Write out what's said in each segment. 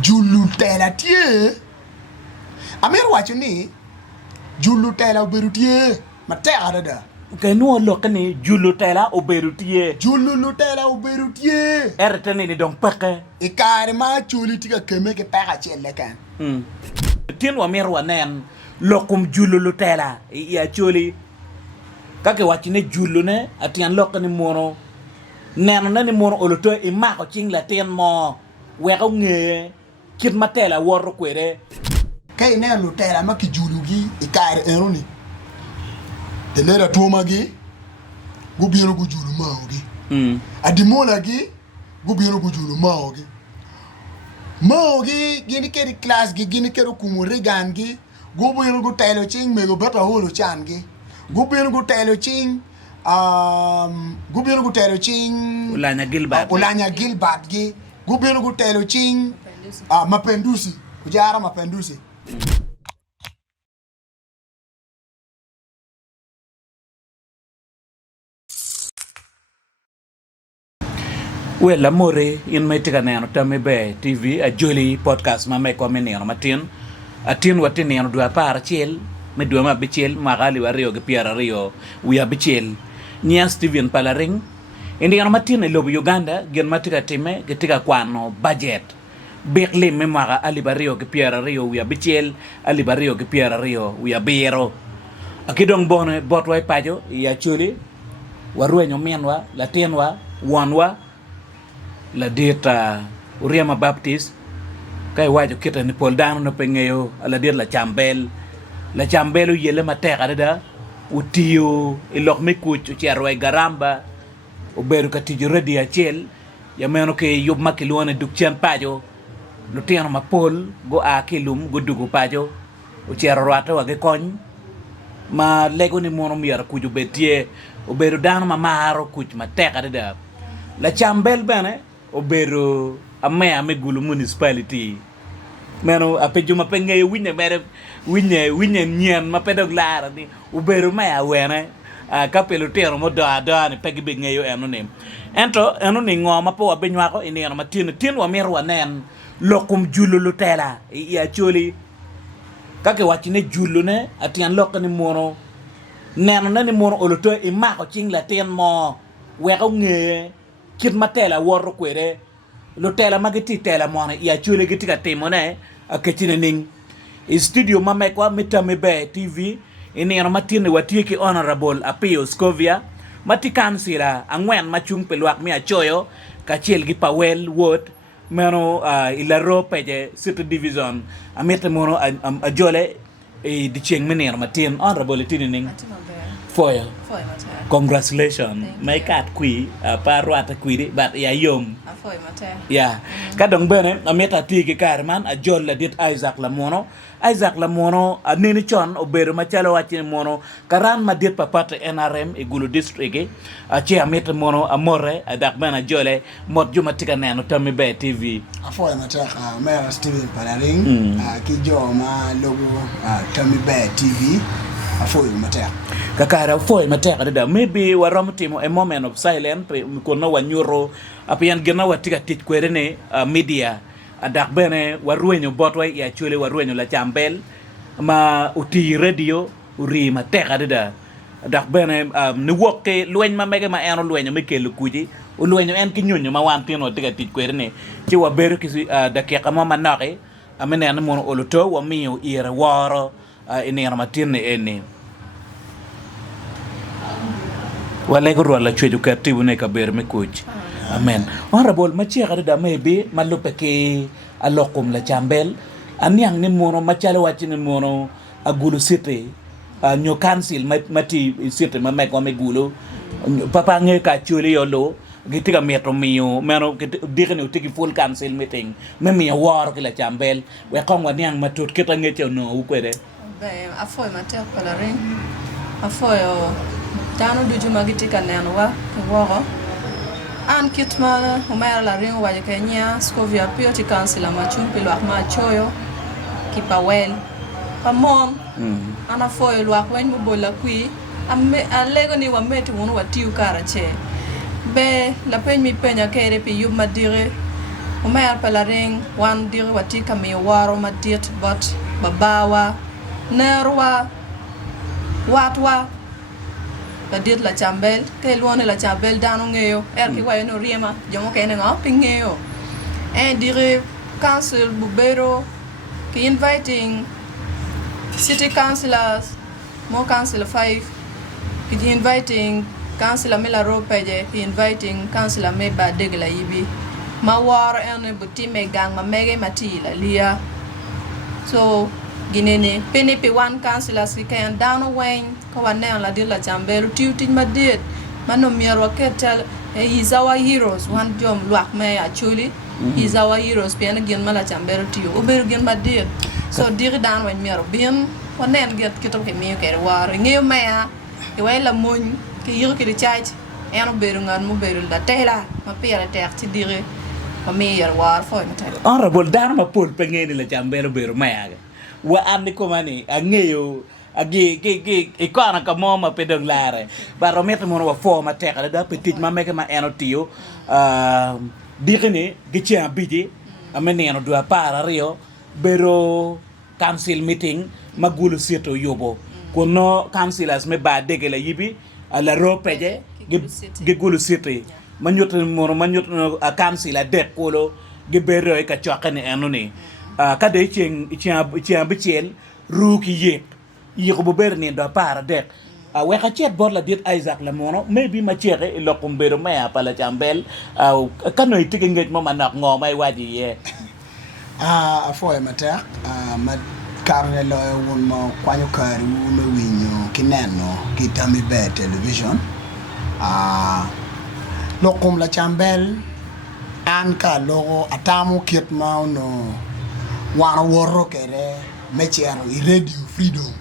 Julu tela tie. Amir wacho ni julu tela obedo tie. Matera da. Ke no lokani julu tela obedo tie. Julu tela obedo tie. Ertene ni dong peke. Ikare ma chuli tika keme ke peka chele kan. Tien wa mer wa nen lokum julu tela ya choli. Kake wachine julu ne atian lokani mono. Neno na ni mono oloto imako ching la tien mo. Weko nge kit matela woro kwere. Kay ne lu tela ma ki julu gi ikare enuni. Telera toma gi gubiero gu julu mao gi. Adimola gi gubiero gu julu mao gi. Mao gi gini keri class gi gini kero kumu rigan gi gubiero gu telo ching mego beta holo chan gi. Gubiero gu telo ching gubiero gu telo ching Ulanya Gilbert gi gubiero gu telo ching Mapendusi kujara Mapendusi. Well, amore in metika neno tame be TV Acholi podcast ma me kwa meneno matin. Atin watin neno dua par chiel me dua ma bichiel magali wario ge piara rio uya bichiel. Nia Steven Palaring indi neno matin e lobo Uganda gen matika time getika kwano budget. Bekle me maga alibario ge piara rio uya bichiel alibario ge piara rio uya biro. Akidong bone botwai pajo ya Acholi waruenyo mienwa latenwa wanwa la dieta Uriama Baptist kay wajo kita ni Paul Dano no pengeyo la dieta la chambelo yele mateka da utio ilok me kuch uchiarwai garamba uberu katijo redi achel ya meno ke yub makiluane dukchian pajo lutiano ma Paul go a kilum go dugu pajo uchiarwata wage kony ma lego ni mono miara kuju betie uberu Dano ma maro kuch mateka da la chambel bene obero ame gulu municipality meno apeju mapenge winye mere winye nyen mapedog lara ni obero ma awene kapelo tero mo da ni pegi be ngeyo eno ni ngoma po abenwa ko ini ma tin wa merwa nen lokum julu tela ya Acholi kake wachine julu ne atian lokani mono neno na ni mono oloto imako ching la tien mo weko nge kit matela woro kwere lo tela magiti tela mona ya Acholi gitika timone aketine ning studio mamekwa mitame be TV ini no matine watieki honorable Apio Scovia mati kansila angwen machung pelwak mi achoyo kachiel gi Pawel Ward meno ilaro peje city division amete mono ajole e di cheng menero matin honorable tinining foya congratulations my cat kui parwata kui but ya yom afoy mate ya kadong bene ameta tigi karman a jolla dit Isaac Lamono nini chon obero machalo wachine mono karan madit papata NRM e gulu district a che ameta mono amore adak bena jole mod juma tika neno tami be TV Afoy mate Mera Steven Palaring ki jo ma logo tami be TV afoy mate kakara foi mateka da maybe warom timo a moment of silence ko no wanyuro apian gena watika tit kwerene media adak bene waruenyo botwai ya Acholi waruenyo la chambel ma uti radio uri mateka da adak bene ni wokke lueny ma mege ma eno luenyo mekelu kuji luenyo en kinyunyo ma wan tino tika tit kwerene ci waberu ki dakika mo manake amene an mono oloto wa miyo ira woro ini ramatine eni wala ko rola chweju katibu ne kaber me coach amen honorable machiega da maybe malupe ke alokum la chambel anyang ni mono machale wachini mono agulu city nyo council mati city ma mek me gulu papa nge ka Acholi yolo gitika metro miyo meno dikene utiki full council meeting me miyo war ke la chambel we kongwa nyang matut kita ngete no ukwede be afoy mate Palaring afoy Dano duju magitika neno wa woro an kitma umera la ring wa Kenya Scovia Pioti council machung pilwak ma choyo ki Pawel pamon ana foy lwak wen mo bola kui alego ni wa meti wono watiu karache be la pen mi penya kere pi yub madire Umer palaring wan dir watika mi waro madit but babawa nerwa watwa la dit la chambel ke luone la chambel danu ngeyo ki wayo no riema jomo kene ngo pingeyo and dire council bubero ki inviting city councillors more council 5 ki inviting councillor Milaro Peje ki inviting councillor Meba Degla Yibi ma war en butime gang ma mege matila lia so ginene penipi one councillor si kan down wen ko wane la dilla chambelu tiutin madit mano miaro ketel is our heroes one jom luak me Acholi is our heroes pian gen mala chambelu tiu oberu gen madit so diri down wen miaro bien wane get kitom ke mi ke war ngeu me e way la mun ke yiro ke charge en oberu ngan mo beru la tela ma pere ter ti diri ma meyer war fo mata honorable Dharma Paul pengeni la chambelu beru mayaga wa andi komani angeyo agi ikona ka moma pedong lare baro mete mono wa forma tekale da petit ma meke ma enotio digene gicha bidi amene eno dua para rio bero council meeting magulu sieto yobo kono councilors me ba degela yibi ala ropeje ge gulu sieto manyot a councilor de kolo ge bero e ka chokane enoni kada chiang bichel ruki ye ko ber ni do para dek we ka chet bor la dit Isaac la mono maybe ma chere lo kumbero ma pala chambel kanoy tigi ngej mo manak ngo may waji ye foi mata ma karne lo won mo kwanyo kari me winyo kineno kitami be television lo kum la chambel an ka logo atamu kit ma no wana worro kere mechero I radio freedom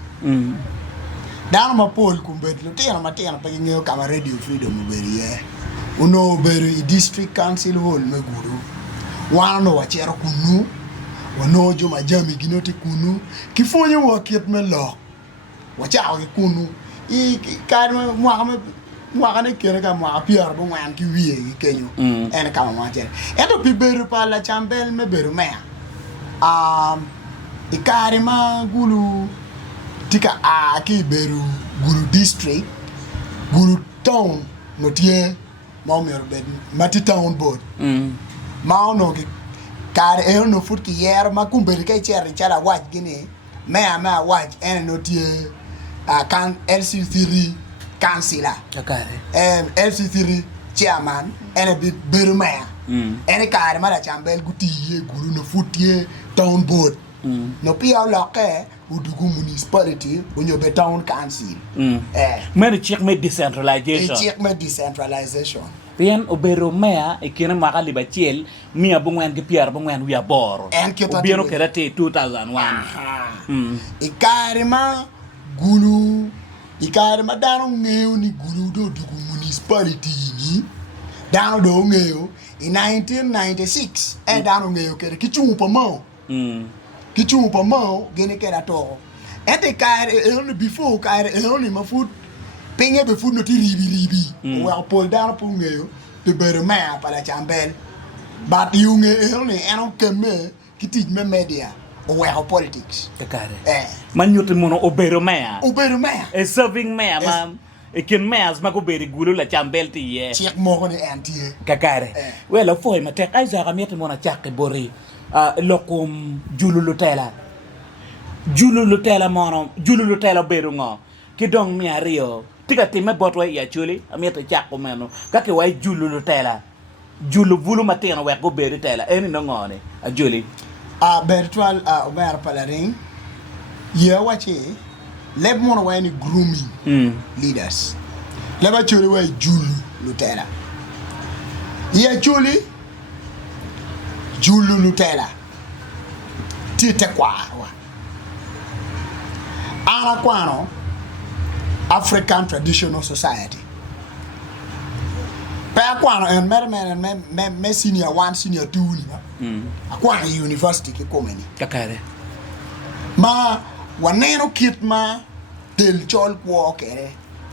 dano ma pol kumbet lo tiana matiana pa ngeo kama radio freedom beri ye uno beri district council hall meguru wana no wachero kunu wano joma jami ginoti kunu kifonyo wakiet melo wachao kunu I kadma mwaka ne kere ka mwaka piar bo wan ki wiye kenyo en kama mwatere eto pi beru pa la chambel me beru mea ikari ma gulu tika ki beru gulu district gulu town no tie ma mer bed mati town board ma no ki kare no fut ki yer ma kumberi kai cher chala waj gini ma waj en no tie kan LC3 councilor LC3 chairman en bit beru mea en kare ma la chambel guti ye gulu no fut ye town board no pia loke udugu municipality unyo be town council many check me decentralization bien obero mea ikina makali bachiel mia bungwen ke piar bungwen wi aboro bien okerate 2001 ikarima gulu ikarima dano ngeo ni gulu do dugu municipality ni dano do ngeo in 1996 dano ngeo kere kichupa mo kichupa mo gene kera to ete kaire only before kaire only ma food pinge be food no ti ribi wa pol dar pungeyo te bere ma pala chambel but yunge only eno keme kitij me media o wa politics kaire man yote mono obero ma e serving ma mam e ken mas ma ko beri gulu la chambel ti ye chek mo ko ni antie kakare wela foi ma tek ay zaga mete mona chakki bori lokum jululu tela beru ngo ki dong mi ario tiga time botwa ya chuli amete chakko meno kake way jululu tela julu vulu mateno we go beru tela eni no ngone a juli bertual ober palaring ye wachi leb mono way ni grooming leaders leba chuli way jululu tela ye chuli jululu tela tite kwa ana kwano African Traditional Society pa kwano en me senior 1 senior 2 ni akwana university ke komeni kakare ma waneno kitma del chol ko kere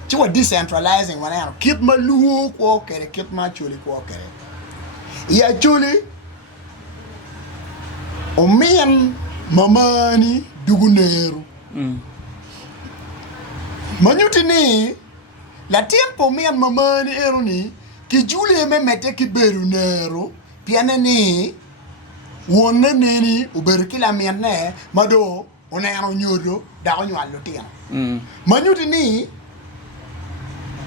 ti wa decentralizing waneno kitma luo ko kere kitma chuli ko kere ya chuli Omian mamani dugunero. Manyuti ni la tiempo mian mamani eroni ki Julie me mette ki beru nero piane ni wonne neni uberu kila mian ne mado onero nyodo da onywalo tien. Manyuti ni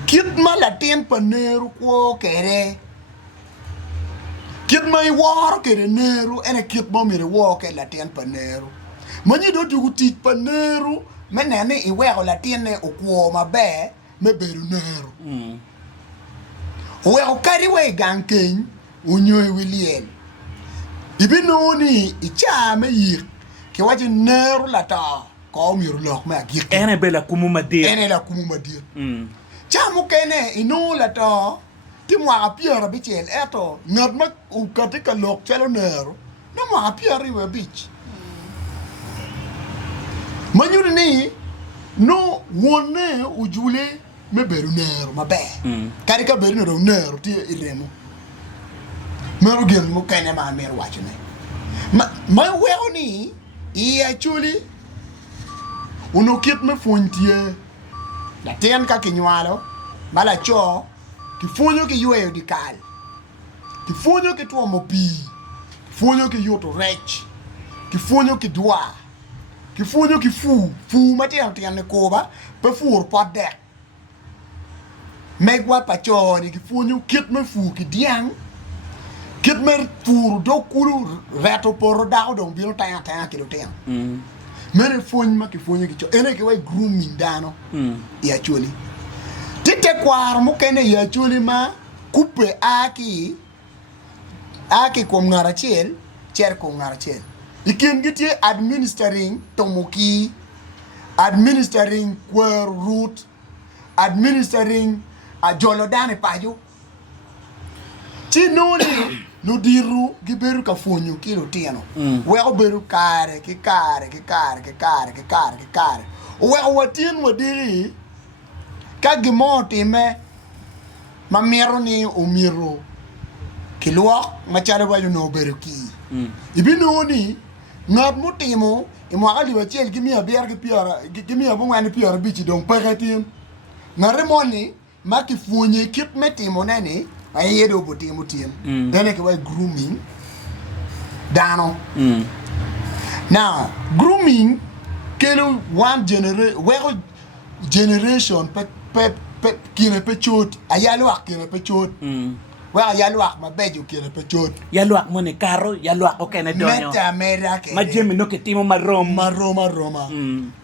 kit ma la tiempo nero ko kere kit ma I war kere nero ene kit ma mere wo ke la tiempo nero. Manyi do dugu tit pa nero menene I wego la tiene okwo mabe me beru nero. Wego kari we ganken unyoy Williel. Ibinoni ichame yik ke waji nero la ta ko miru lok me agik. Ene bela kumuma dir. Ene la kumuma dir. Chamu kene ino la ta ti mwa apiera bichel eto ngat mak ukatika lok chelo nero no mwa apiera iwe bich. Manyuri ni no wone ujule me beru nero mabe. Kari ka beru nero ti iremo. Meru gen mo kene ma meru wachine. Ma weo ni I Acholi uno kit me funtie la ten ka kinywalo mala cho ki funyo ki yweyo dikal. Ki funyo ki tuomo pi. Ki funyo ki yoto rech. Ki funyo ki dwa. Ki funyo ki fu matiang tiang ne koba pe fur pot dek. Megwa pa choni ki funyo kit me fu ki diang. Kit me fur do kuru reto poro dao dong biro tayang kilo tiang. Mere funyo ma ki funyo ki cho. Ene ki wai grooming dano. I Acholi. Tite kwar mo kene I Acholi ma kupe aki kom ngarachel cher kom ngarachel. Ikin gitie administering tomoki, administering quer root, administering jolodane pajo. Chi noni no diru giberu ka fonyo kilo tiano. Wego beru kare. Wego watien wadiri ka gimoti me mamiro ni umiro kilwa machare wayo no beru ki. Ibinoni ngat mutimo imwagali wachel gimia biar gimia bongani piora bichi dong pagetin ngare moni maki funye kit metimo nene ayedo botimo tiem dene ke way grooming dano. Now grooming kelo one generation pe kine pe chot ayalo akine pe chot. Wa yaluak mabejo kire pe chot. Yaluak mo ni karo, yaluak ko kene donyo. Meta mera ke. Majemi no ketimo maroma. Roma.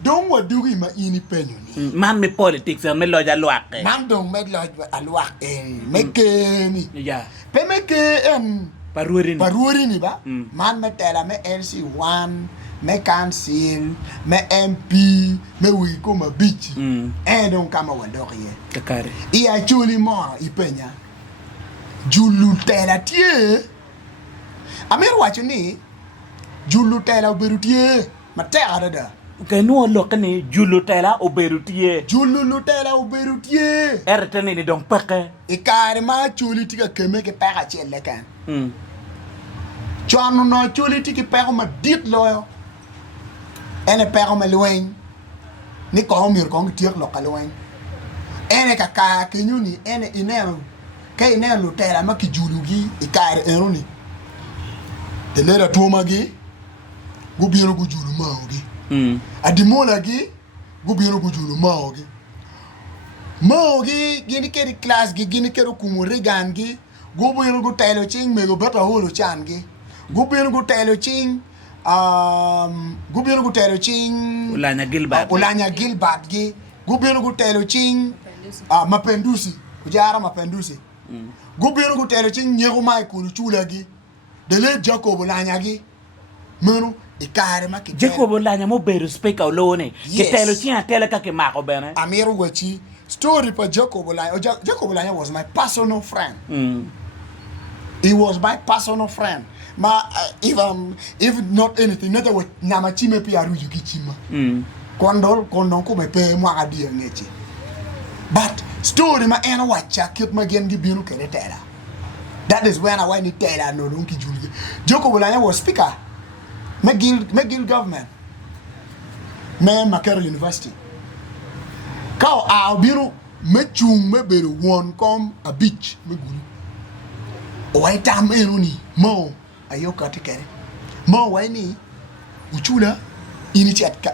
Dong wadugi ma ini penyo ni. Man me politics me lo yaluak. Man dong me lo aluak meke ni. Ya. Pe meke paruori ni ba? Man me tela me LC1, me council, me MP, me wiko ma bichi. Dong kama wadoki ye. Kakare. I Acholi mo I penya. Julu tela tie Amir wacho ni Julu tela oberu tie matera da ke no lo kane julu tela oberu tie ertene ni donc peke ikare ma chuli tika keme ke pera chele kan chonu no chuli tika pera ma dit loyo ene pera ma loin ni ko mir ko tiek lo kaloin ene ka kenyuni ene inero kay ne lu tela maki julugi ikare eroni telera tomagi gubiro gujulu maogi adimola gi gubiro gujulu maogi gini keri class gi gini keri kumuri gangi gubiro gu telo ching mego beta holo changi gubiro gu telo ching ulanya gilbert gi gubiro gu telo ching mapendusi ujara mapendusi gubiro gu telo ching nyego mai kulu chulagi dele Jacob ulanya gi menu ikare ma ke Jacob ulanya mo beru speaker lone ke telo ching tele ka ke mako bene amiru wachi story pa Jacob ulanya was my personal friend. He was my personal friend. If not anything, not what namachime pi aru yukichima. Kondol ko me pe mo adi ngechi. But story ma ena wacha kit ma gen gi binu kene tela. That is when I went to tell no don't ki Jacob Olanya was speaker. McGill government me Makere University kao a biro me chung me beru won kom a beach me gulu o wai tam enuni mo ayoka tikere mo wai ni uchula ini chat ka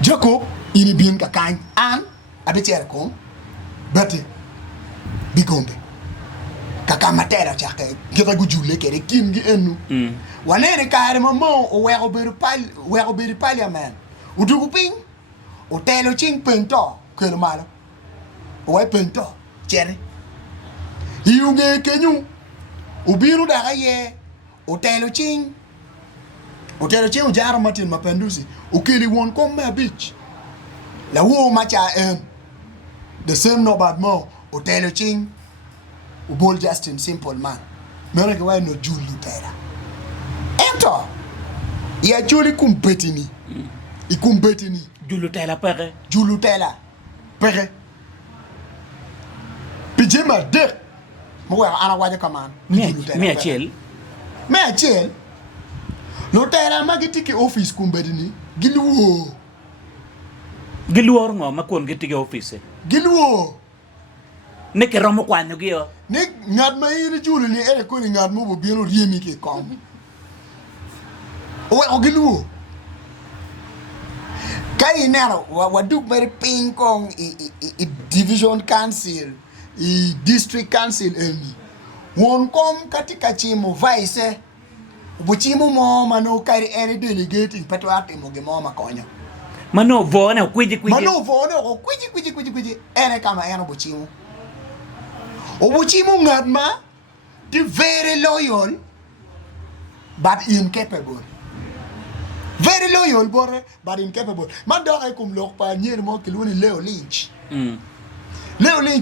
Jacob ini bien ka kan an abeter kom bati bigombe kaka matera chake geta gujule kere kim gi enu wanene kare mo o wego beri parliament udugu ping o telo ching pento kelo malo o wai pento chere iunge kenyu ubiru daga ye o telo ching ujaro matin mapendusi ukili won kom me beach la wo macha the same no bad mo o telo ching ubol Justin simple man mere ke wai no julu tera ento ya juli kumbetini ikumbetini julu tela pere pijema de mo wa ana waje kaman me achel lo tera magiti ki office kumbetini giluor ngo makon gitige office giluo ne ke romo kwanyo gio ne ngad ma yiri julu ni ere ko ni ngad mo bo bieno riemi ke kom o giluo kai nero wa duk beri ping kong i division council i district council eni won kom katika chimo vice buchimo mo mano kai ere delegating patwate mo ge mo makonyo mano vone kwiji ere kama eno buchimo obuchimo ngadma the very loyal but incapable but incapable man do ay kum lok pa nyer mo kiluni Leo Lynch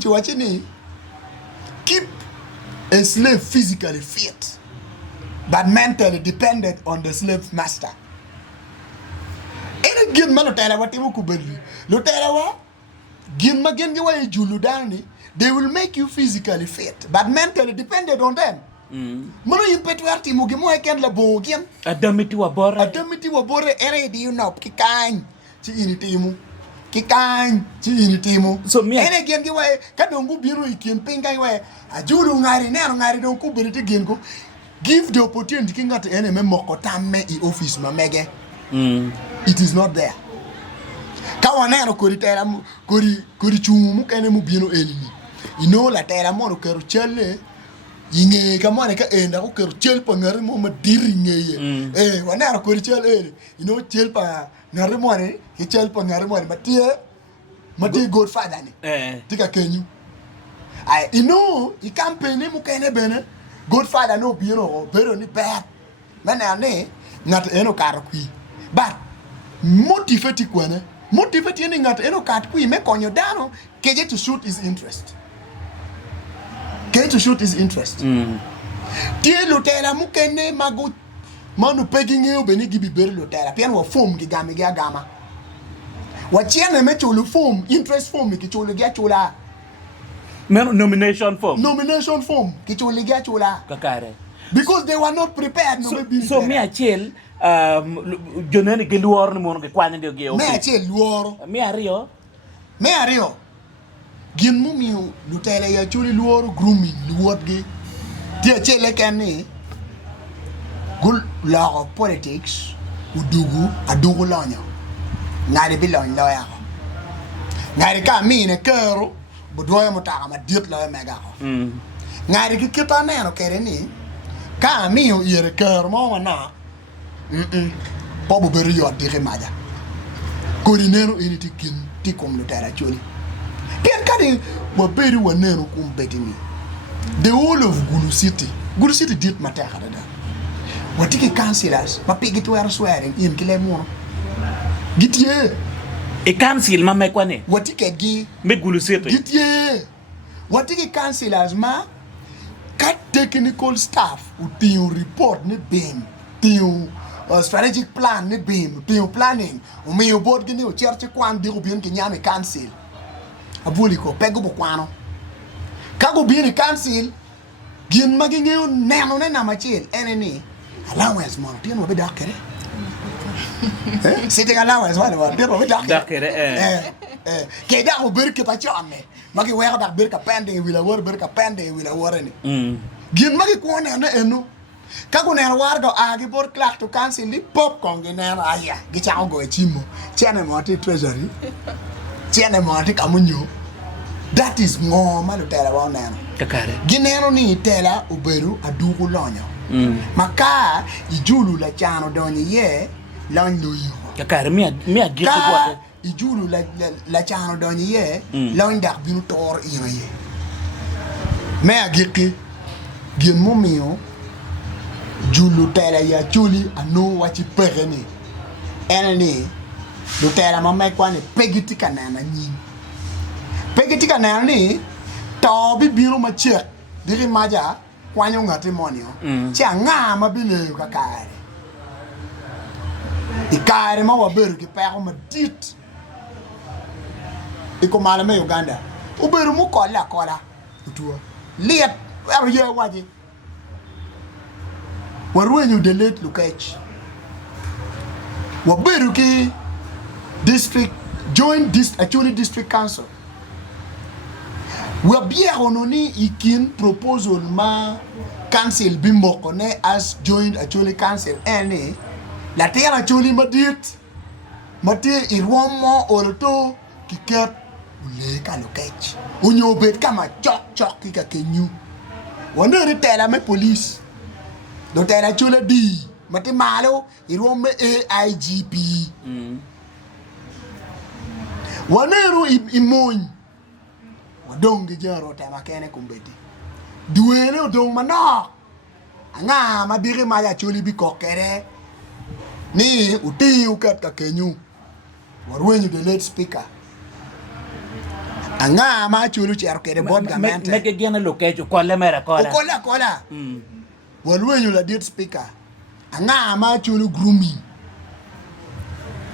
wachini keep a slave physically fit but mentally dependent on the slave master ene gin malo tela watimu kubeli lo tela wa gin ma gen gi way julu dani they will make you physically fit but mentally dependent on them mano impetu arti mo gimo eken la bogien adamiti wa bore ere di you know kikany ci ini timu so me ene gen gi way kadongu biro ikin pinga way ajulu ngari don ku berite gen ko give the opportunity kinga to ene memoko tamme i office ma mege it is not there kawanero koritera kori chumu mu kene mu bino enini la tera mo kero chelle yinge kamane ka enda ko kero chel pa ngari mo madiri ngeye wanero kori chelle chel pa ngari mo ne ke chel pa ngari mo matie godfather ne tika kenyu ai i campaign mu kene bene godfather no bino bero ni bad mana ne ngat eno karo kui but motivate ni ngat eno kat kui me konyo dano keje to shoot his interest tie lotela mukene magu manu peginge obeni gibi ber lotela pian wa form gi gama wa chiene me chulu form interest form ki chulu gi chula nomination form ki chulu gi chula kakare because they were not prepared so me achel jonene ke luor ni mono ke kwanya ge me achel luoro me ario gin mumio lutela ya chuli luoro grooming luot gi tie chele kani gul la politics adugu lonyo ngari bilon loya ngari ka mine kero budwoya mutaka madiet loya mega ngari ki kita neno kere ni ka miyo yere kero mo na pobu beri yo dire maja kori neno ini ti kom lutela chuli Pian kadi wa beri wa nero kum betini. The whole of Gulu City did matter da. Watiki councillors, ma pigi to are swearing in Kilemo. Gitye. E council ma me kwane. Watiki gi me Gulu City. Gitye. Watiki councillors ma kat technical staff utiu report ni bim. Tiu strategic plan ni bim. Tiu planning. Umeyo board gini o church kwan di ubien kinyame council. Abuliko pego bukwano kago bini council gin magingeo neno na machil eneni allowance mo tien wa be dakere sitting allowance wa de wa be dakere ke da o ber ke pa chame magi wa da ber ka pende wila wor ber ka pende wila worani gin magi ko ne na enu ka ko ne war do agi bor clack to cancel li pop kon ge ne aya gi cha go chimo chene mo ti treasury chene mo ti kamunyo that is ngo ma lo tela wa ne kakare gineno ni tela uberu adugu lonyo maka ijulu la chano donye ye lonyo yo kakare mi agirte kwa ijulu la chano donye ye lonyo dak binu tor ye me agirke gin momio julu tela ya chuli anu wachi pegeni enani do tela mama kwani pegitika na nyi pegitika na ni to bi biro ma che diri maja kwanyo ngati monio che nga ma bi le ka kare ikare ma wa beru ki pa ma dit iko mala me Uganda u beru mu kola tuwa liet wa ye waji warwenyu delete lukech wa beru ki district join actually district council we bien ononi ikin proposal ma council bimbo kone as joined actually council ene la terre actually madit mati irwomo oloto kiket ule ka lokech unyo bet kama chok kika kenyu wonere tela me police do tela chula di mati malo irwomo AIGP waneru imony wadong gi jaro tema kene kumbeti duele odong mano anga mabiri maya chuli bi kokere ni uti ukat ka kenyu warwenyu the late speaker anga ma chulu chero kede board government meke gena lokejo kola mera kola warwenyu la late speaker anga ma chulu grooming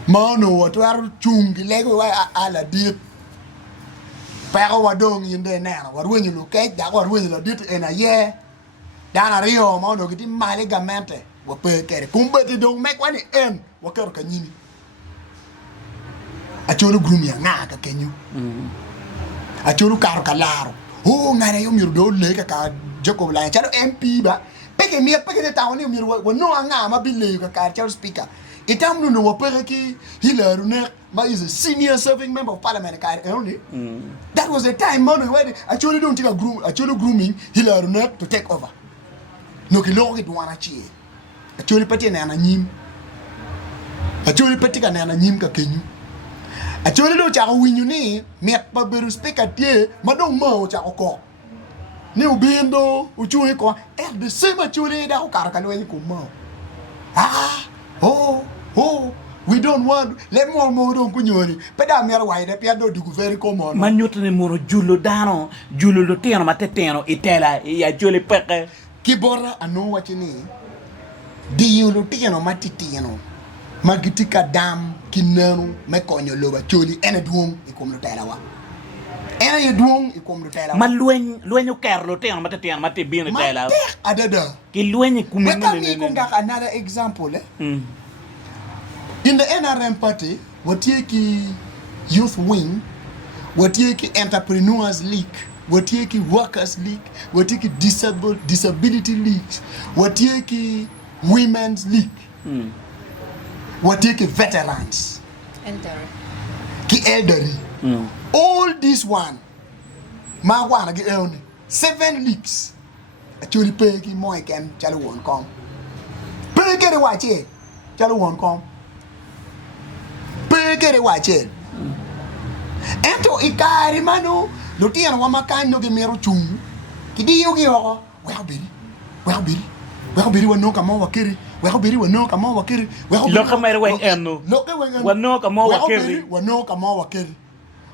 mano watwar chungi lego wa ala dit pero wadong yinde nena warwenyu lokej da warwenyu la dit ena ye dana rio mano giti male gamente wa pekere kumbeti dong mekwani en wakero kanyini acholo grooming nga ka kenyu acholo karo kalaro ngare yo miru do le ka Jacob la chalo MP ba peke de tawni miru wono nga ma bile ka chalo speaker itam no wapere ki Hilary ne ma is a senior serving member of parliament only that was the time man when actually don't take actually grooming Hilary ne to take over no ki lo ki wana chi actually pati na nyim actually pati ka na nyim ka kenyu actually do cha winyu ni met ba beru speaker tie ma do mo cha ko ni ubindo uchui ko the same actually da ko karaka lo ko mo we don't want let more don't kunyori peda mer waide pia do dugu very common manyotne moro julo dano julo lo teno mateteno itela ya jole peke kibora anu wachini di yulo teno matitino magitika dam kinenu mekonyo loba choli ene duong ikomlo tela wa ene ye duong ikomlo tela ma luenyo kerlo teno mateteno matibino tela adada ki luenyi kumene another example in the NRM party watieki youth wing watieki entrepreneurs league watieki workers league watieki disability league watieki women's league watieki veterans elderly all this one magwana gi elni 7 leagues actually peki moy ken chalo won kom peki de wache chalo won kom pekere wache ento ikari manu lutian wa makanyo ge mero chung kidi yogi ho wa biri wa no kama wakiri wa biri wa no kama wakiri lo kamera wen eno wa no kama wakiri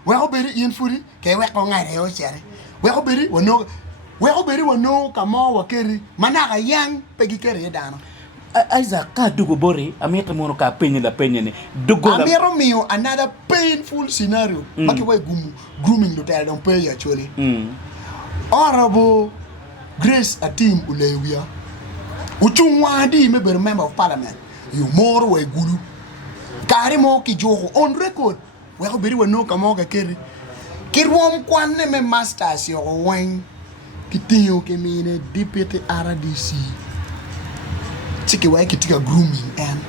wa biri infuri ke wa ko ngare yo chere wa biri wa no kama wakiri manaka yang pegikere dano Isaac ka dugo bori amita mono ka penye ne dugo la amiro mio another painful scenario maki way grooming do tell don't pay actually honorable Grace Atim Ulewia Uchungwadi me be member of parliament. You more we guru. Kari mo ki jogo on record. We ko beri we no kamo ka kere. Kirwom kwanne me masters yo wen. Kitiyo ke mine deputy RDC. Chiki wa kitika grooming and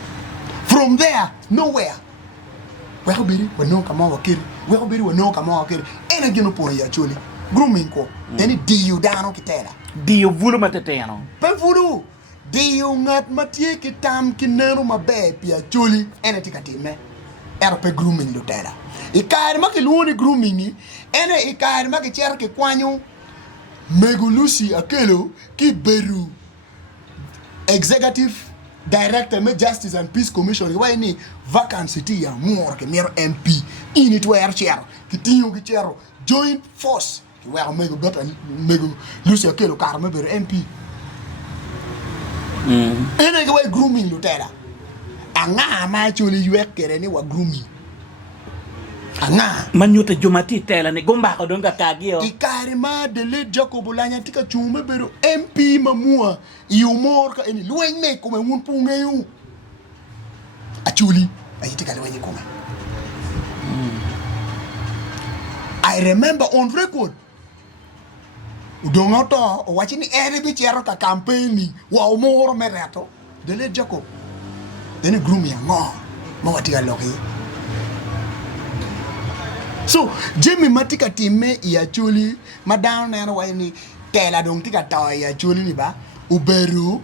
from there nowhere. We ko beri we no kamo ka kere. We ko beri we no kamo ka kere. Ena gino po ya Acholi. Grooming ko. Eni diyu dano kitela. Diyu vulu mateteno. Pe vulu. Diyu ngat matie kitam kinero mabe pi Acholi. Ena tikatime. Era pe grooming lutela. Ikari maki luoni grooming ni. Ena ikari maki chera ke kwanyo. Megulusi akelo ki beru. Executive Director me Justice and Peace Commission. Why ni vacancy ti ya more ke mero MP. Ini tu air chair. Kitinyo ki chero. Joint force. Well, maybe better, maybe Lucy Akelo Carme be MP. Anyway, grooming Lutera. Anga ma Acholi you kere ni wa grooming. Anga Manyuta jumati tela ni gomba ko donga kagio. Ikari ma de le Jacob Lanya tika chume bero MP mamua. Iumor ka eni lueng me ko ngun punge yu. Acholi ayitika lueng ko. I remember on record. Udongo to watching every bichero ka campaign wa umoro merato de le Jacob then groom ya ngo mo watika loki so Jimmy matika time ya Acholi madam na wa ni tela dong tika to ya Acholi ni ba uberu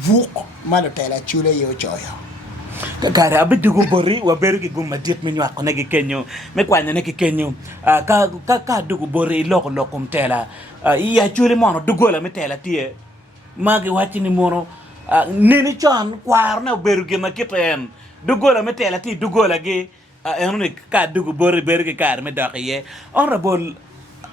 vuk malo tela Acholi yo choyo Kakara abidugo bori wa beru ki gumma diet menyu ako nagi kenyo me kwanya nagi kenyo ka dugo bori loko mtela iya Acholi mono dugola metela tie magi wati ni mono nini chan kwar na beru ki makiten dugola metela ti dugola gi enone ka dugo bori beru ki kar me dakiye honorable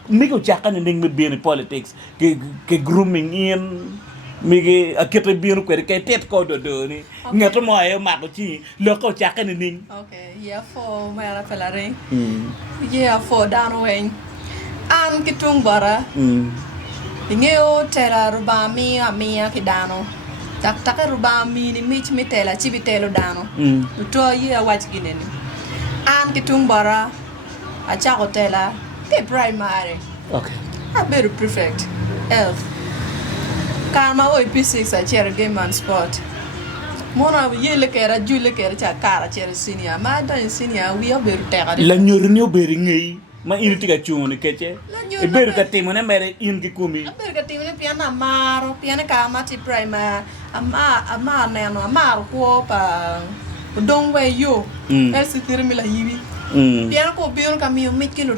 migo chakane ning me bien politics ke grooming in migi akete bienu kwere kay tet ko do ni ngato mo ay mako ci loko chakane ning okay yeah for mara pelare yeah for down wen an kitung bara ngeo tera rubami amia kidano tak rubami ni mich mitela chibitelo dano to yeah watch gineni an kitung bara acha hotela ke primary okay a better prefect health Karma oi P6 a chair game and sport. Mona yele kera jule kera cha kara chair senior. Ma dan senior we are beru tega. La nyori ni oberi ngai ma initi ka chuni keche. E beru ka timone mere ingi kumi. Beru ka timone piana maro, piana ka mati prima. Ama neno amaro ko pa dongwe yo. Esi tirmi la yibi. Piana ko bion ka mi kilo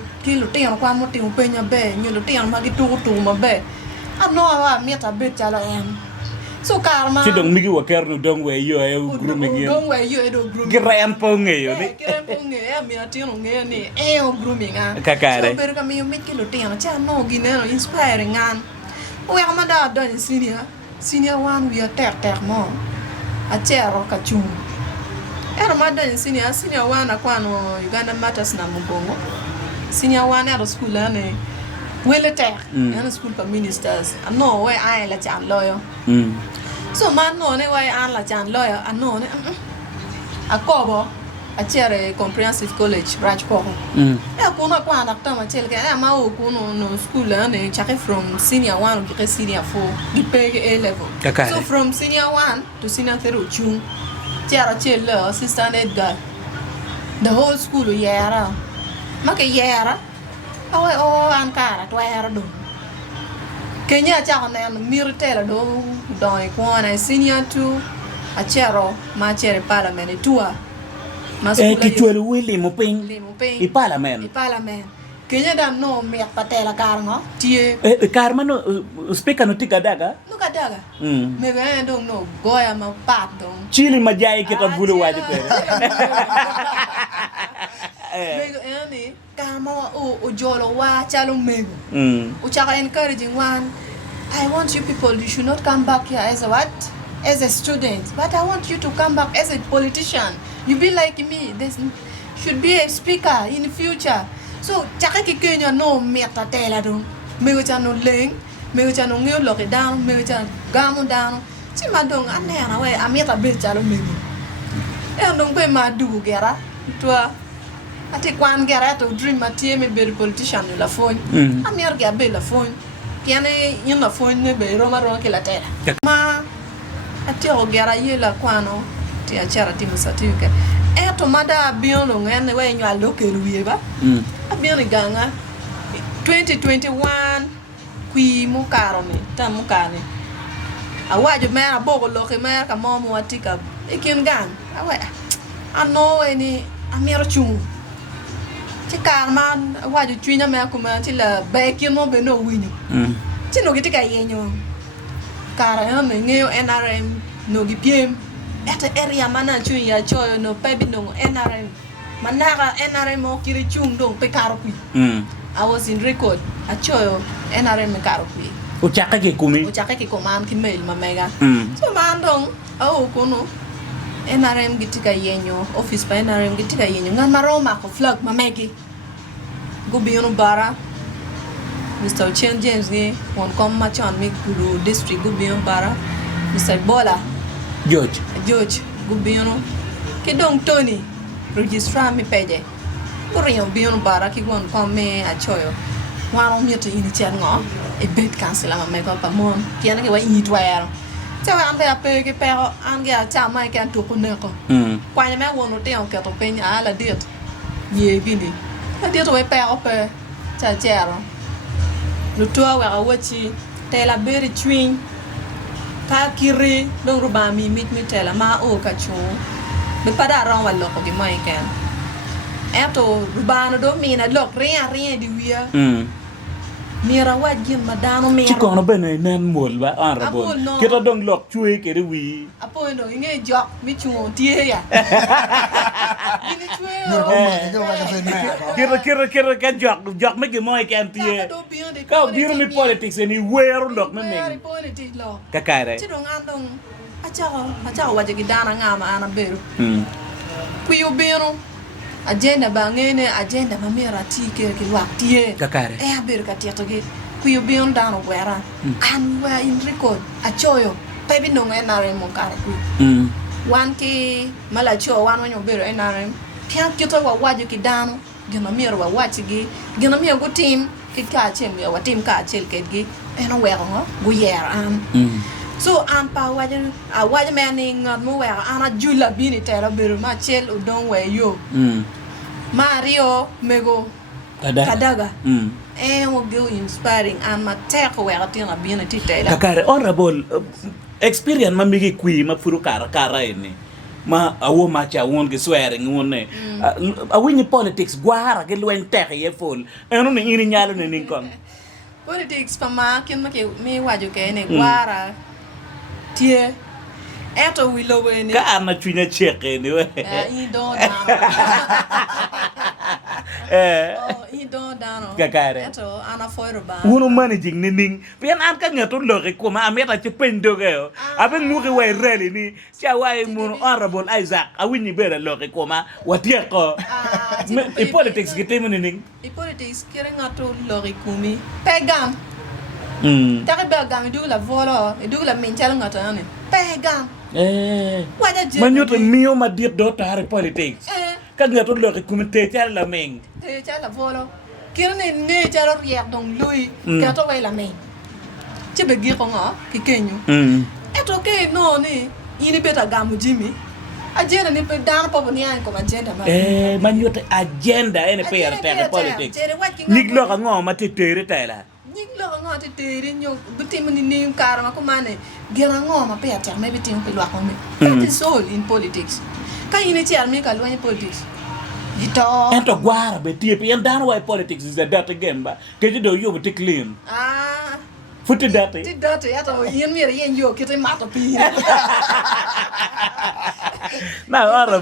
tiano kwa moti upenya be, nyolo tiano magi tu ma be. No, I met a bit challenge. So, Karma. She don't make you a carno, don't wear you a grooming. Don't wear you, grooming. Grand Ponge, me a tin on any grooming. Kakare. Better me make you look down. No, Guinea inspiring. We are my dad done senior one, we are tech more. A chair or cartoon. Era mother senior one, a quano, Uganda matters Namugongo. Senior one out of school, and well attack and school for ministers. I know where I let you lawyer. So man no ne why I let you lawyer. I know a cobo a chair comprehensive college Rajpoko. I couldn't go and after my child. I'm out no school and check from senior 1 to senior 4. You pay A level. So from senior 1 to senior 3 chair child assistant Edgar. The whole school year. Make a year. Oh, Ankara, to where do Kenya Town and Mirtella do Don Kwana senior 2 a chero, my cherry parliament, tour. Kituel William Ping, I parliament. Kenya don't know me at Patella Carno, Tie. Carmano, speak on Tika Daga? Look at Daga. Maybe I don't know. Goya my pardon. Chili Majai get a Bulu White. Any Kama o Jolo wa Chalumego. Uchaka encouraging one. I want you people, you should not come back here as a what? As a student. But I want you to come back as a politician. You be like me. There should be a speaker in the future. So Chakaki Kenya no meta tela do. Mewcha no ling, mewcha no new lock it down, mewcha gamu down. ci ma dong anena we amita be chalo mego dong pe ma du gera toi ati kwan gera to dream atie me be politician la fon amier ga be la fon kiane yin la fon ne be roma ro ke la tera ma ati o gera ye la kwano ti a chara ti musatike to mada bion lo ngene we nyu aloke ruye ba abion ganga 2021 qui mu karo ni ta mu kane awajo mera bogo loke mera ka momo atika ikin gan awa ano ni amiro chung ti karman awajo twinya me kuma ti la bekin mo be no winyo ti no gitika yenyo kara me ngeo NRM no gi piem eta area mana chu ya choyo no pebi no NRM manara NRM o kiri chung dong pe karo pi I was in record a choyo NRM me karo pi uchaka ke kumi man ki mail ma mega so man dong kono NRM gitika yenyo office pa NRM gitika yenyo ngan maroma ko flag ma megi gobiano bara Mr. Chen James ni won kom ma chon mi guru district gobiano bara Mr. Bola George gobiano ke dong Tony registrar mi peje Korean biano bara ki won kom me a choyo wano mi to ini chen ngo e bet cancel ma me ko pa mon kiana ke wa yi twero chawa ambe ape ke pero ange a chama ke an to ko ne ko kwanya me wono te on ke to penya ala diet ye gini a diet we pero pe cha chero lu to wa wachi te la beri twin ta kiri dong ruba mi mit mi tela ma o ka chu be pada ron wa loko ke mai ken eto ruba no do mi na lok rien di wia mira wajin madano mira ci kono bene nen mol ba honorable kita dong lok chui ke wi apo no nge jok mi chuo tie ya ini chuo kira ka jok me ke moy kan tie ka biru mi politics ni weru lok me men politics lo ka kare ci dong andong acha waje gidana ngama ana beru ku yo beru agenda bangene agenda mamira tike ke waktie kakare ber ka tieto ge kuyo bion dano wera an wa in record achoyo pebi no NRM mo kare ku wan ki mala cho wan wanyo bero NRM kya kito wa wajo ki dano gena mira wa wachi gi gena mira go team ki ka chem ya wa team ka chel ke gi eno wera ngo go yer an so an pa wajo a wajo me ni ngat mo wera ana jula bini tera bero ma chel udon we yo Mario Mego Kadaga wo go inspiring and ma tek we atina bien titela kakare honorable experience ma migi kui ma furu kara ini ma awo ma cha won ge swearing won ne awini politics gwara ge lwen tek ye fol eno ni ini nyalo ne nin kon politics pa ma kin ma ke mi wajo ke ne gwara tie eto wilo we ne ka na chunya cheke ni we I don't I don't know kakare eto ana foiro ba wono managing ni ning pian an ka ngato lo ke ko ma ameta ci pendo ge aben mu ke way reli ni cha way mu honorable Isaac awini bere lo ke ko ma watie ko e politics ke temu ni ning e politics kire ngato lo ke kumi pegam ta be gam du la volo du la mental ngato ne pegam manyoto mio ma diet do tare politics ka ngato lo ke kumi te cha la meng te cha la volo kirne ne cha ro riak dong lui ka to we la meng che be gi ko nga ki kenyu eto ke no ni ini beta gamu jimi agenda ni pe dan po ni an ko agenda ma manyoto agenda ene per te politics nik lo ka ngo ma te tere tela nik lo nga te tere nyo butim ni ni karma ko mane gera ngo ma pe ata me bitim pe lo ko me that is all in politics ka ini ti armi ka lo in politics ento gwara be tie pe dan why politics is a dirty game ba ke do yo be clean futi dirty ato yen mi yen yo kete mato pi na ora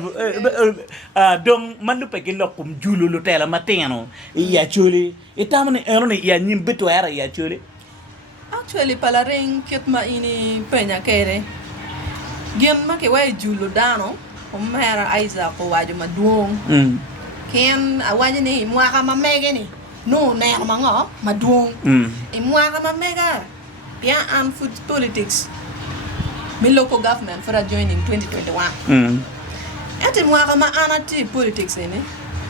dong mandu pe ke lokum julu lu tela mateno ya chuli itamani eroni ya nyimbitu era ya chuli actually palaring kitma ini penya kere gen ma ke way julu dano o mera Isaac ko wajo maduong ken awaje ni mwaka mamege ni no ne mango maduong e mwaka mamega pia an food politics me local government for joining 2021 ati mwaka ma ana ti politics ni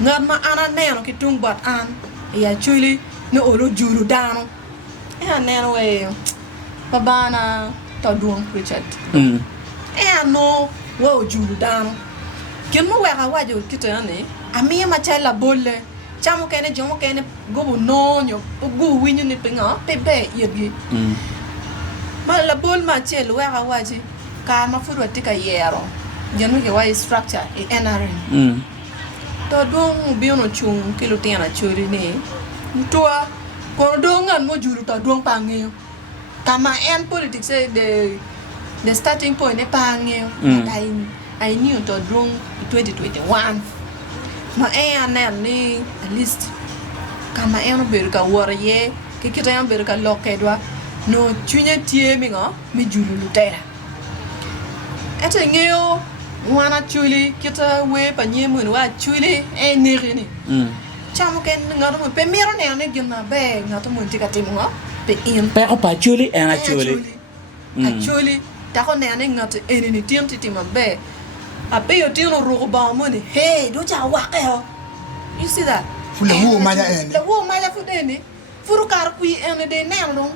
ngad ma ana neno ki tung bat an ya chuli no olo julu dano e neno we babana to duong Richard e no wo julu dano kin mo wera wajo kitane ami ma chela bolle chamo kene jomo kene gobu nonyo gu winyu ni pinga bebe yegi ma la bol ma chelo wera waji ka ma furu tika yero janu ke wai structure e NRM to dong biono chung kilo tiana churi ni tua ko dongan mo julu to dong pangeo kama en politics the starting point e pangeo I knew to dong 2021 ma anem ni at least kama en ber ka wor ye ke kita en ber ka lokedwa no chunya tie mi ngo mi julu lutera ete ngeo wana chuli kita we panye mun wa chuli e nirini chamo ken ngato mo pe mero ne ane gina be ngato mo tika timo pe in pe ko pa chuli e na chuli chuli ta ko ne ane ngato ene ni tim timo be a pe yo tino ro ba mo ni hey do ja wa ke ho you see that fule wo ma ja ene the wo ma ja fu deni furu kar ku ene de ne long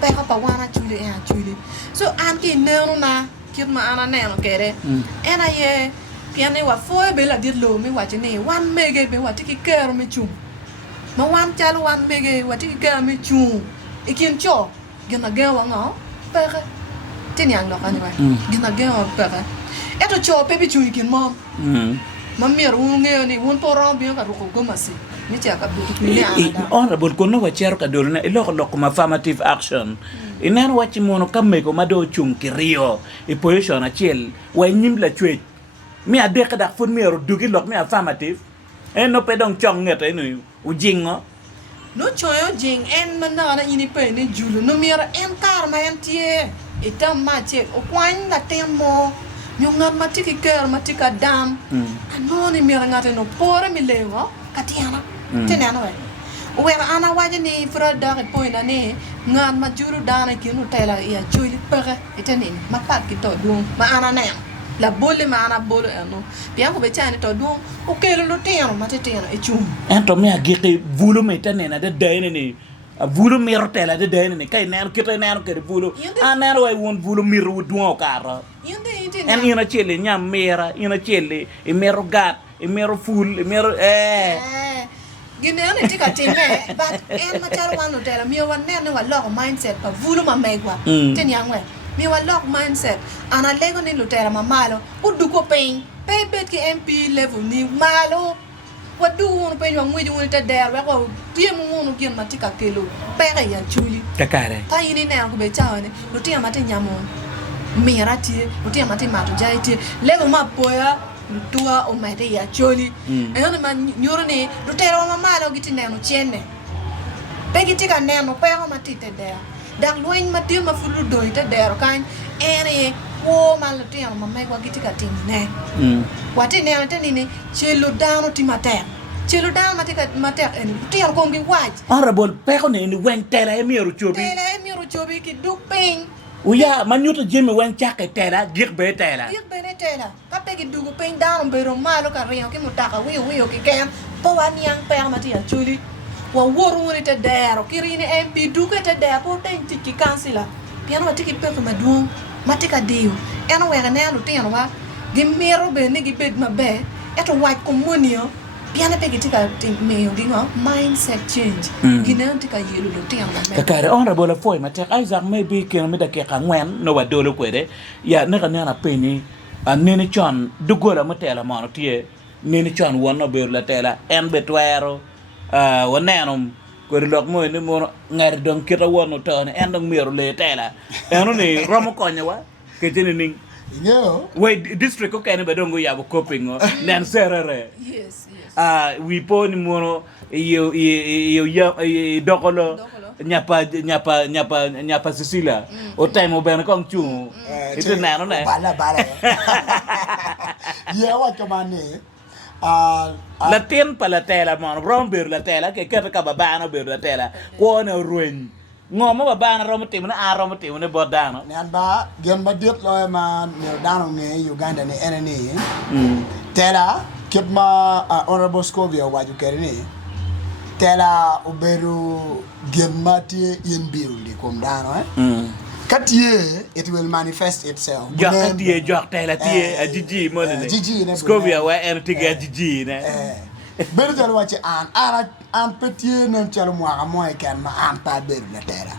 pe ko pa wana chuli e chuli so an ki ne na kit ma ana neno kere ena ye piane wa foi bela dit lo mi wa tini wan mege be wa tiki ker mi chung ma wan chal wan mege wa tiki ker mi chung ikin cho gina ga wa ngo pere tini ang lo ani wa gina ga wa pere eto cho pe bi chung ikin mom ma mir un nge ni un poron bi ka ro go masi ni cha ka bi tu ni ana honorable kono wa chero ka dolna ilo ko ma affirmative action inan wachi mono kamme ko mado chung ki rio e position achiel wa nyim la chwe mi ade ka dak fun mi ro dugi lok mi affirmative en no pedong chong ngete ni ujingo no choyo jing en manana ini pe ni julu no mira en kar ma en tie itam ma che o kwan la temo nyongat matiki ker matika dam anoni mira ngate no pore mi lewo katiana tenana we wera ana waje ni fra dare point ane ngan ma juru dana kinu tela ya chuli pere itenini ma pat ki to dum ma ana na la bolle ma ana bolo eno bien ko be chani to dum o kelo lo teno ma teteno e chum ento me agike vulu me tanena de dayne ni vulu mi rotela de dayne ni kay nen kito nen ke vulu ana way won vulu mi ru duo kara en ina chele nyam mera ina chele e mero gat e mero ful e mero gine ane tika time but en machalo wano tela mi wan ne wa lock mindset pa vulu ma megwa ten yangwe mi wa lock mindset ana lego ni lutera ma malo udu ko pen pe bet ki MP level ni malo wadu won pe yo ngwe won ta der wa ko tie mu won gin matika kelo pe ya chuli kakare ta yini ne ko be chawane lutera mate nyamo mirati lutera mate mato jaiti lego ma poya tua o mai ya choli e ona man nyorone lutera ma malo gitine no chene pe gitika neno pe ko matite der dak loin matil ma fulu do ite der kan ene wo mal lutera ma mai ko gitika timne wati ne ante ni chelo dano timate chelo dano matek en lutera ko ngi waj honorable pe ko ne ni wen tela e miru chobi ki duk ping uya manyuto jemi wen chake tela gikbe tela kape ki dugu ping down bero malo ka rio ki mutaka wiyo ki ken po wani yang per mati ya chuli wa woru ni te dero kirini MP dugu te dero po ten tiki kansila piano wa tiki pepe madung matika dio eno wega ne alu tiano wa gi mero be ni gi bed mabe eto white communio piano pe tika meyo dingo mindset change gina tika yelo lo tiano mabe kakare honorable foi matek Isaac maybe ken mi da ke kangwen no wa dolo kwede ya ne kana na peni nene chon dugola motela mono tie nene chon wono be la tela en betwero wonenom ko lok mo ni mo ngar don kita wono ton en dong miro le tela eno ni romo konya wa ke tini ning ngeo we district ko kene be dongo yabo coping nen serere yes we poni mono yo dokolo nyapa Cecilia o time ben kong chu itu nano ne bala ye wa kamane la tien pa la tela mon romber la tela ke kata ka babana ber la tela ko na ruin ngoma ba bana romo tim na a romo tim ne bodano Nyan ba gen ba dit lo ma ne dano nge Uganda ne enene. Tela kip ma honorable Scovia waju kerni. Tela oberu gen mati in build kom dano Katie, it will manifest itself. Katie, tela tie a Gigi mo ne. Scovia wa en tiga Gigi ne. Beru jalo wache an petit nem chalo mo e kan ma an pa beru na tera.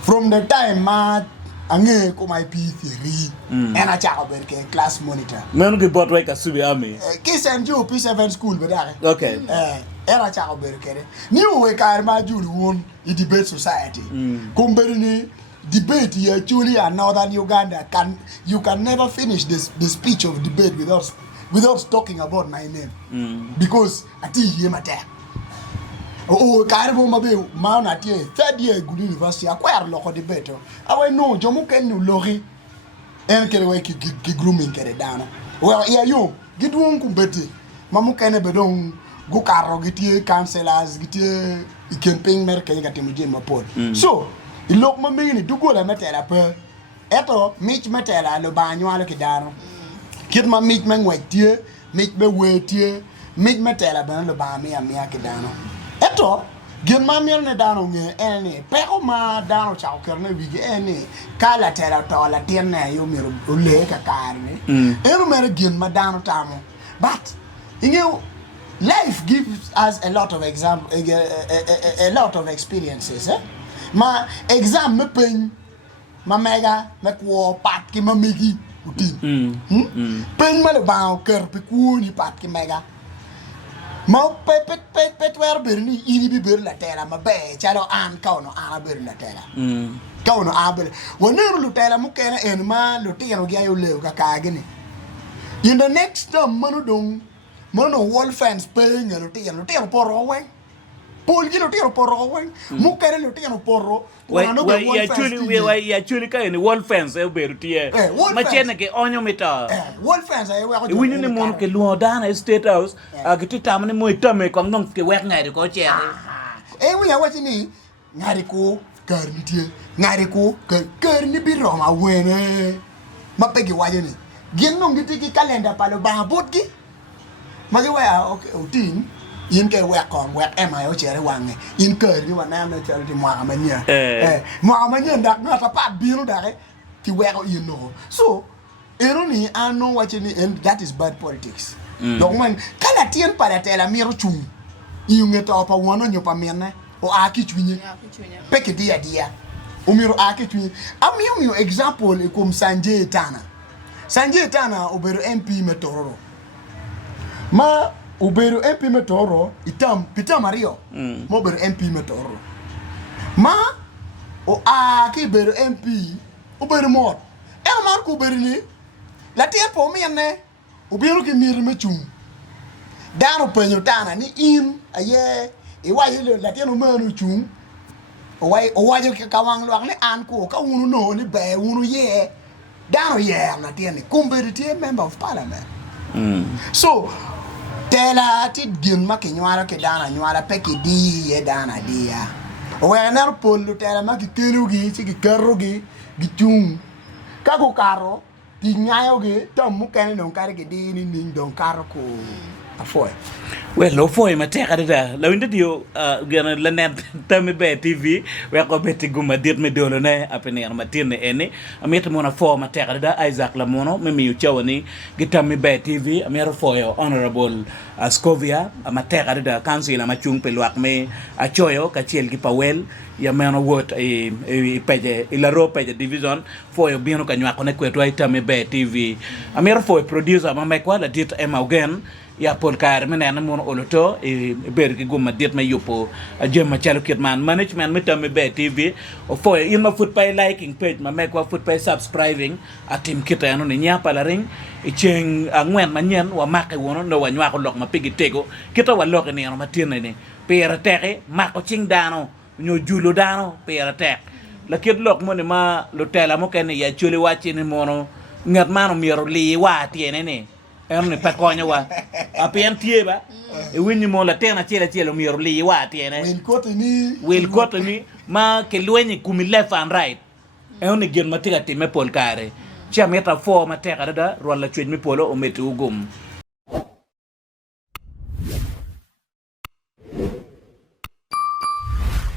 From the time ma ange ko my P3 and a cha ber ke class monitor. Men ke bot way ka subi ami. Ki sen ju P7 school be dare. Okay. Era cha ber kere. Ni we ka ma julu won I debate society. Kumberu ni debate here actually in northern Uganda you can never finish the speech of debate without talking about my name because ati ye mata karbo mabe mauna ati third year good university acquire local debate awe no jomu ken no lori en kere we ki grooming kere dana well yeah yo gidwon kumbeti mamu ken be don go karo gitie councillors gitie campaign mer ken gatimu je mapol so ilok ma mini dugola metela pe eto mich metela lo banywalo kidano kit ma mich mangwetie mich be wetie mich metela ben lo ba mi amia kidano eto gen ma miel ne dano nge ene peko ma dano chao kerne wigi ene kala tela to la tiene yo miro ole ka karne eno mere gen ma dano tamo but you life gives us a lot of a lot of experiences ma exam me pen ma mega me ko pat ki ma migi utin pen ma le ba ker pe ku ni pat ki mega ma pet wer berni ini bi ber la tela ma be chalo an kauno a ber la tela kauno a ber wono lu tela mu kena en ma lu tino gya yo le ka gini in the next term mono wall fence paying lu tino poro wen Paul gilo tiro porro wen mukere lo tiro porro actually ka ni wall fence e beru tie ma chene ke onyo mita wall fence e wa ko wini ne mon ke lo dana state house agiti tamne mo itame ko non ke wek ngari ko chere wi ya wati ni ngari ko karni tie ngari ko karni bi roma wene ma pegi waje ni gen non giti ki calendar palo ba botgi magi wa okay utin in ke wek kon wek ema yo chere wange in ker ni wana na chere ti mwa manya mwa manya ndak na ta pa biru dare ti wek you know so eroni ano watching and that is bad politics donc man kala tien para tela miru chung yunge to pa wono nyopa mena o aki chunye peke dia o miru aki chunye ami example e kom Sanje Tana oberu MP metororo ma Uberu MP metoro itam Peter Mario mo beru MP metoro ma o ki beru MP uberu mot mar ko beru ni la tempo mienne uberu ki mir mechum dano penyo tana ni in aye e waye la teno manu chung o waye ka wang lo ne an ko ka unu no ni be unu ye dano ye la tene kumberu tie member of parliament so tela ti din ma ke nywara ke dana nywara peke di ye dana dia o wener polu tela ma ki kelugi ti ki kerugi gitung ka ko karo ti nyayoge tam mu ken non kare ke di ni don karo ko afoy lo foi ma te kada la winda dio gena la net tami be TV we ko beti guma dit me dolo ne apene ma tine ene ameta mona fo ma te kada Isaac la mono me mi chawani gitami be TV amera fo yo honorable Scovia ma te kada council ma chung pe luak me achoyo ka chiel gi pawel ya meno wot e peje ila ro peje division fo yo bieno ka nyako ne kweto ay tami be TV amera fo producer ma me kwa la dit e maugen ya pol kar mena mon oloto e bergi gumma dit ma yopo jema chalo kit man management metam be TV o fo in ma foot pay liking page ma make wa foot pay subscribing atim kita ano ni nya pala ring e cheng angwen manyen wa make wono no wa nywa ko lok ma pigi tego kita wa lok ni no matine ni pera teke mako ching dano nyo julo dano pera tek la kit lok mo ni ma lo tela mo ken ya chuli wachi ni mono ngat mano miro li wa tiene ni ni pa konyo wa apian tie ba e winyi mo la tena chele mi yorli wa tiene wil koto ni ma ke lwenyi kumi left and right ni gen matiga time pol kare chia meta fo mateka da rola chwen mi polo o metu gum